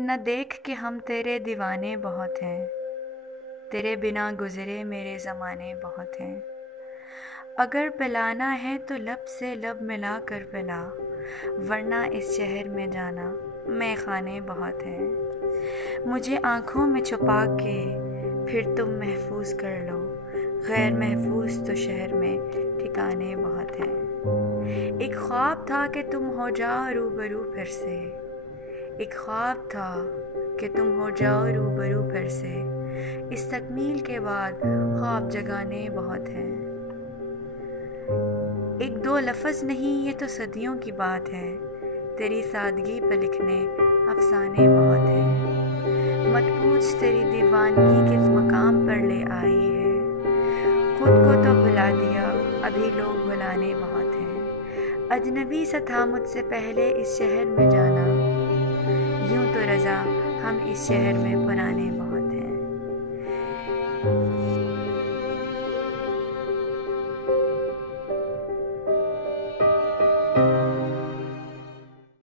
न देख के हम तेरे दीवाने बहुत हैं, तेरे बिना गुज़रे मेरे ज़माने बहुत हैं। अगर पिलाना है तो लब से लब मिला कर पिला, वरना इस शहर में जाना मैं खाने बहुत हैं। मुझे आँखों में छुपा के फिर तुम महफूज कर लो, गैर महफूज तो शहर में ठिकाने बहुत हैं। एक ख्वाब था कि तुम हो जाओ रूबरू फिर से, एक ख्वाब था कि तुम हो जाओ रूबरू फिर से। इस तकमील के बाद ख्वाब जगाने बहुत हैं। एक दो लफ्ज़ नहीं ये तो सदियों की बात है, तेरी सादगी पे लिखने अफसाने बहुत हैं। मत पूछ तेरी दीवानगी किस मकाम पर ले आई है, खुद को तो भुला दिया अभी लोग भुलाने बहुत हैं। अजनबी सा था मुझसे पहले इस शहर में जाना, यूं तो रज़ा हम इस शहर में पुराने बहुत हैं।